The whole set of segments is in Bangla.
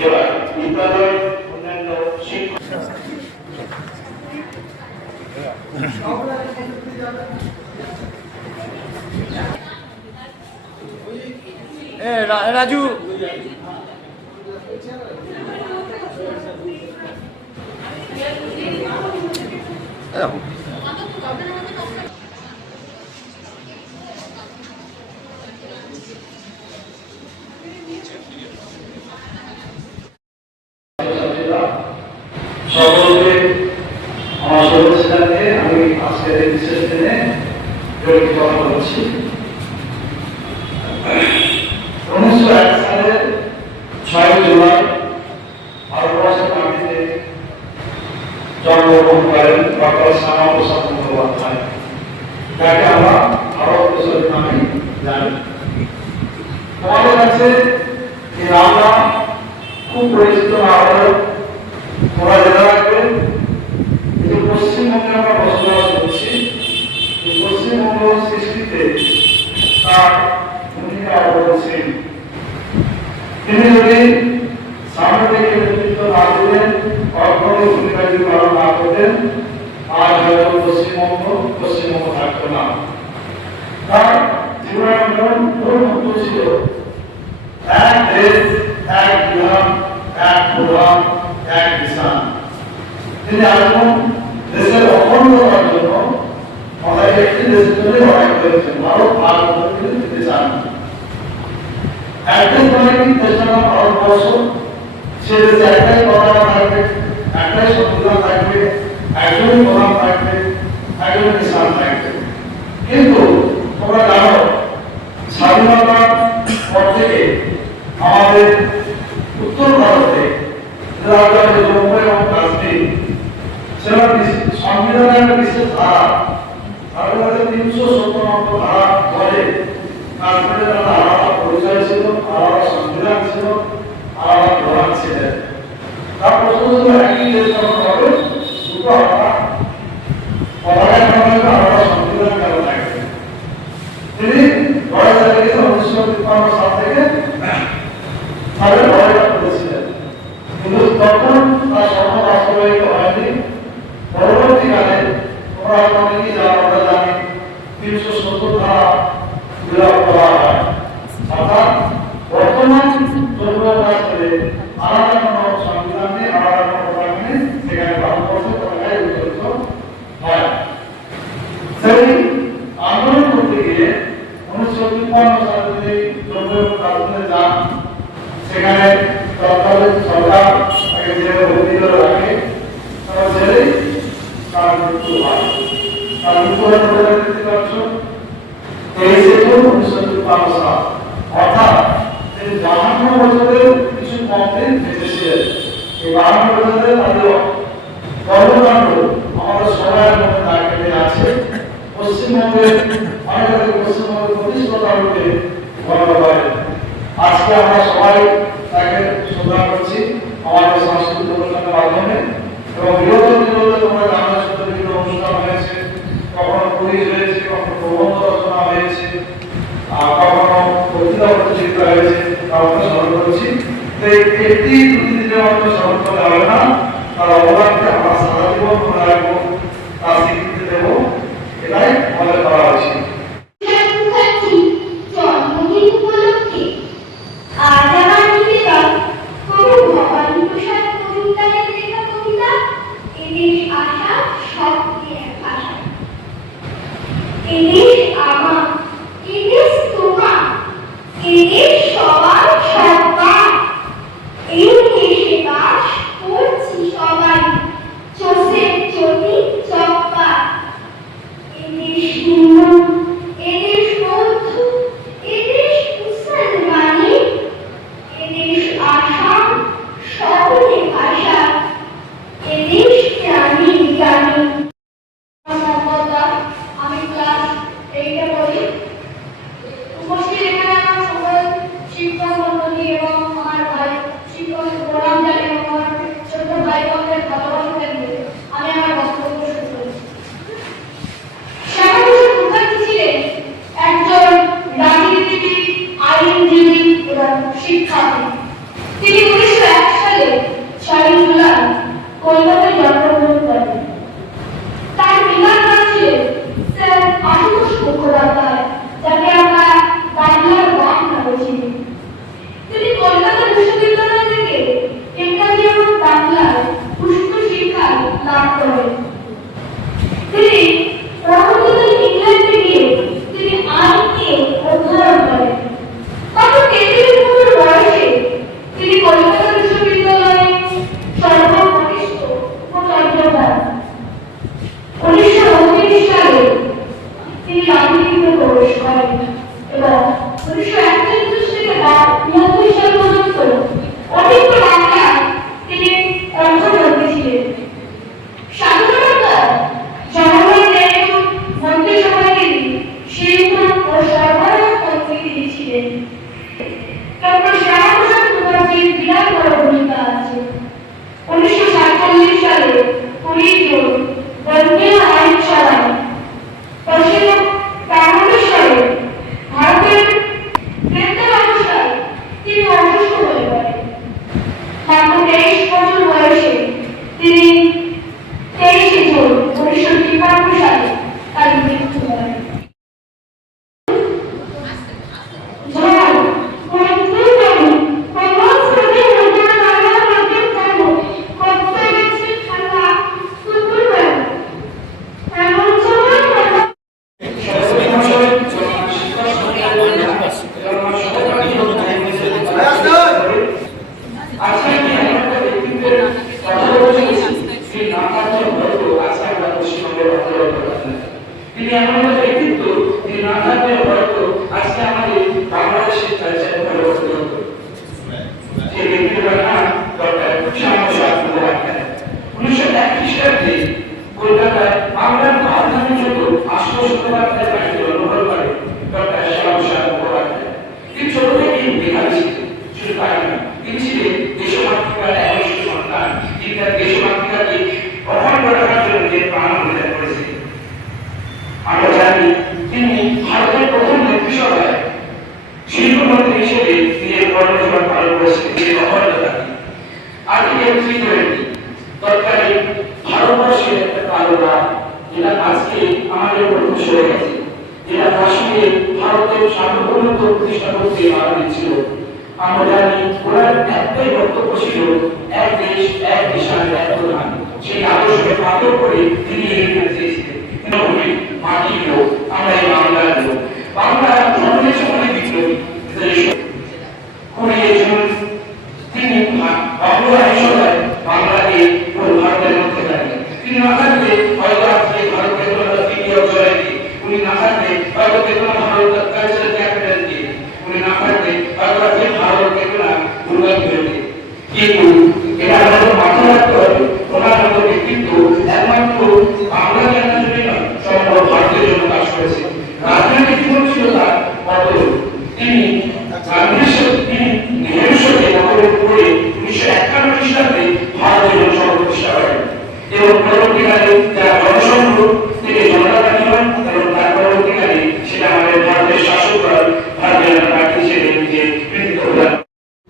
এবার বিদ্যালয় অন্যান্য শিক্ষক রাজু সকলকে আমার শুভেচ্ছা জানিয়ে আমি আজকের এই বিশেষ দিনে কথা বলছি। 1901 সালের 6 জুলাই ভারতবর্ষের মাটিতে জন্মগ্রহণ করেন ডক্টর শ্যামাপ্রসাদ মুখোপাধ্যায়, যাকে আমরা ভারত কিশোরী নামে জানি। তোমাদের কাছে এই নামটা খুব পরিচিত না হলেও তোমরা জেনে রাখবে যে পশ্চিমবঙ্গে আমরা বসবাস করছি। এই পশ্চিমবঙ্গ সৃষ্টিতে তার ভূমিকা অবশ্যই। তিনি যদি সামনে থেকে নেতৃত্ব না দিলেন, অগ্রণী ভূমিকা যদি পালন না করতেন, আজ হয়তো পশ্চিমবঙ্গ থাকতো না। তার জীবনের মূল মন্ত্র ছিল এক দেশ, এক বিধান, এক প্রধান, এক কিষান। তিনি আজীবন দেশের অখণ্ডতার জন্য আমাদের একটি দেশের জন্য লড়াই করেছেন। ভারত দিতে চান একদিন মানে কি দেশটা ভারতবর্ষ, সে দেশে একটাই পতাকা থাকবে, একটাই সংবিধান থাকবে, একজনই প্রধান থাকবে, একজনই কিষান থাকবে। কিন্তু তোমরা জানো স্বাধীনতার পর থেকে আমাদের উত্তর ভারতে জম্মু এবং কাশ্মীর সেটা সংবিধানের একটা বিশেষ ধারা, তার মধ্যে 370 নম্বর ধারা ধরে কাশ্মীরের একটা আলাদা পরিচয় ছিল, আলাদা সংবিধান ছিল, আলাদা প্রধান ছিলেন। তার প্রশ্ন ছিল একই দেশ যখন হবে দুটো আলাদা পতাকার কারণে আলাদা সংবিধান কেন থাকবে। তিনি লড়াই চালিয়েছেন 1953 সাল থেকে তাদের লড়াইটা করেছিলেন, কিন্তু তখন তার স্বপ্ন বাস্তবায়িত হয়নি। পরবর্তীকালে তোমরা অনেকেই জানো, আমরা জানি 370 ধারা বিলোপ করা হয়, অর্থাৎ বর্তমান চন্দ্র রাষ্ট্রে আলাদা কোনো সংবিধান নেই, আলাদা কোনো প্রধান নেই, সেখানে ভারতবর্ষের পতাকায় উত্তোলিত হয়। সেই আন্দোলন করতে গিয়ে 1953 সালে তিনি জম্মু এবং কাশ্মীরে যান। সেখানে তৎকালীন সরকার তাকে জেলে ভর্তি করে রাখে, তারা জেলেই তার মৃত্যু হয়। তার মৃত্যু হয় 23 জুন 1953 সাল, অর্থাৎ তিনি 52 বছরের কিছু কম দিন বেঁচেছিলেন। এই 52 বছরে তাদের কর্মকাণ্ড আমাদের সবার মধ্যে দাগ কেটে আছে। পশ্চিমবঙ্গের অনেক পশ্চিমবঙ্গের প্রতিষ্ঠাতা রূপে গণ্য করেন। আজকে আমরা সবাই তাকে শ্রদ্ধা করছি আমাদের সাংস্কৃতিক অনুষ্ঠানের মাধ্যমে, এবং বিগত দিনগুলোতে তোমরা জানো বিভিন্ন অনুষ্ঠান হয়েছে, কখনো কুইজ হয়েছে, কখনো প্রবন্ধ রচনা হয়েছে, কখনো কবিতা প্রতিযোগিতা হয়েছে, তা আমরা স্মরণ করছি। তো একটি দুটি দিনের মধ্যে স্মরণ করতে হবে না, তার অবদানকে আমরা সারা জীবন মনে রাখবো, তার স্বীকৃতি দেবো, এটাই আমাদের করা উচিত। সবাই চোষে চটি চপ্পা তিনি 1901 সালে 6 জুলাই কলকাতায় জন্মগ্রহণ করেন। তার পিতার নাম ছিলেন স্যার আশুতোষ মুখোপাধ্যায়, যাকে আমরা বাংলার বাপ নামে চিনি। তিনি কলকাতা বিশ্ববিদ্যালয় থেকে ইংরাজি এবং বাংলায় উচ্চ শিক্ষা লাভ করেন। তিনি পরবর্তীতে ইংল্যান্ডে গিয়ে তিনি আইন নিয়ে অধ্যয়ন করেন। মাত্র 33 বছর বয়সে তিনি কলকাতা বিশ্ববিদ্যালয়ে সর্বকনিষ্ঠ উপাচার্য হন। 1929 সালে তিনি রাজনীতিতে প্রবেশ করেন এবং 1941 থেকে 1992 সাল পর্যন্ত অতীত বাংলায় তিনি অর্থমন্ত্রী ছিলেন। স্বাধীনতার জনগণ নেহেরু মন্ত্রিসভায় তিনি শিল্প ও সরবরাহ মন্ত্রী তিনি ছিলেন। ডক্টর শ্যামাপ্রসাদ মুখার্জির বিরাট বড় ভূমিকা আছে। 1947 সালে 20 জুন বঙ্গীয় আইনসভায় পশ্চিমবঙ্গ সালে ভারতের গ্রেপ্তার অবস্থায় তিনি অসুস্থ হয়ে পড়েন। মাত্র 23 বছর বয়সে তিনি 23 জুন 1953 সালে তার মৃত্যু হয়। তিনি এমন একটা ব্যক্তিত্ব, তিনি না থাকলে হয়তো আজকে আমাদের বাংলাদেশের চার্চায় পরিবর্তন হতো। সেই ব্যক্তিটার নাম ডক্টর শ্যামাপ্রসাদ মুখোপাধ্যায়। 1901 খ্রিস্টাব্দে কলকাতায় বাংলার রাজধানী যত আশুতোষ মুখোপাধ্যায় বাড়িতে জন্মগ্রহণ করে ডক্টর শ্যামাপ্রসাদ মুখোপাধ্যায়। তিনি ছোট থেকেই মেধাবী ছিলেন, শুধু তাই না, তিনি ছিলেন দেশমাতৃকার একনিষ্ঠ সন্তান। তিনি তার দেশমাতৃকাকে অখণ্ড রাখার জন্য যে প্রাণ বলিদান করেছিলেন। আমরা জানি তিনি ভারতের প্রথম মন্ত্রিসভায় শিল্পমন্ত্রী হিসেবে নিজের কর্মজীবন পালন করেছিলেন। তিনি অখণ্ডতাকে আর্টিকেল 320 তৎকালীন ভারতবর্ষের একটা কালো দাগ, যেটা আজকে আমাদের উপর খুশি হয়ে গেছে, যেটা কাশ্মীরে ভারতের সার্বভৌমত্ব প্রতিষ্ঠা করতে বাধা দিচ্ছিল। আমরা জানি ওনার একটাই বক্তব্য ছিল, এক দেশ এক দেশার এক প্রধান। সেই আদর্শকে পাথর করে তিনি এগিয়ে চেয়েছিলেন। মাটির লোক, আমরা এই বাংলার লোক। বাংলা জন্মের সময় বিপ্লবী 20 জুন তিনি বাংলা আইনসভায় বাংলাকে ভারতের মধ্যে দাঁড়িয়ে। তিনি না থাকলে হয়তো আজকে ভারতের উনি না থাকলে হয়তো বেতনা ভারতের কালচারাল ক্যাপিটাল দিয়ে, উনি না থাকলে হয়তো আজকে ভারত বেতনা দুর্গা পুজোতে। কিন্তু এটা আমাদের মাথায় রাখতে হবে, ওনার মতো ব্যক্তিত্ব একমাত্র বাংলা জানার জন্য নয়, সমগ্র ভারতের জন্য কাজ করেছে। রাজনৈতিক জীবন ছিল তার বদল। তিনি নেহেরুর সাথে মতভেদ করে 1951 খ্রিস্টাব্দে ভারতের জন্য সংঘ প্রতিষ্ঠা করেন এবং পরবর্তীকালে যারা জনসংঘ থেকে জনতা জীবন এবং তার পরবর্তীকালে সেটা আমাদের ভারতের শাসক দল ভারতীয় জনতা পার্টি হিসেবে নিজের কৃতিত্ব প্রদান।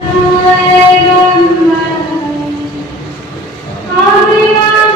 Hare Rama, Rama Rama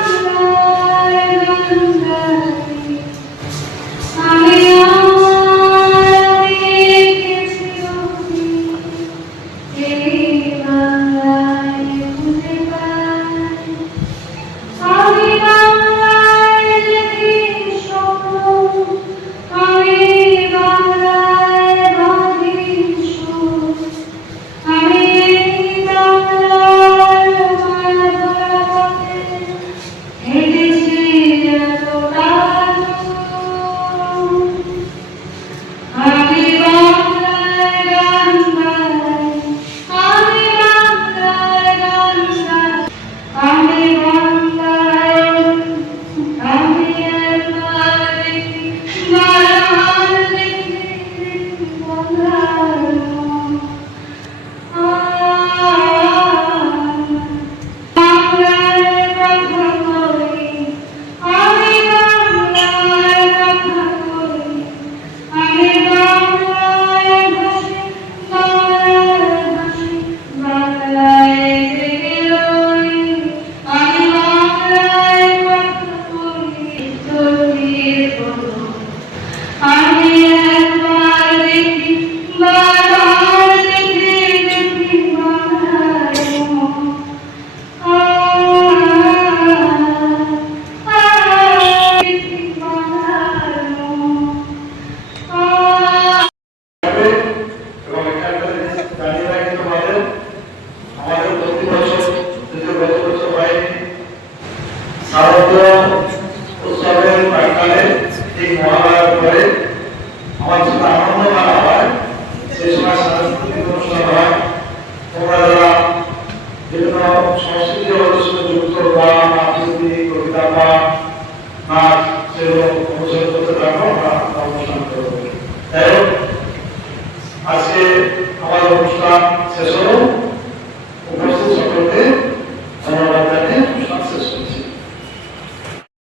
শারদীয় উৎসবের প্রাক্কালে ঠিক মহালয়ার পরে আমার যেটা আনন্দ মেলা হয় সেই সময় সাংস্কৃতিক অনুষ্ঠান হয়। তোমরা যারা বিভিন্ন সংস্কৃতি অনুষ্ঠানে যুক্ত গান আবৃত্তি কবিতা বা নাচ সেগুলো অনুসরণ করতে থাকবো, আমরা অনুষ্ঠান করবো। যাই হোক, আজকে আমাদের অনুষ্ঠান শেষ হলো।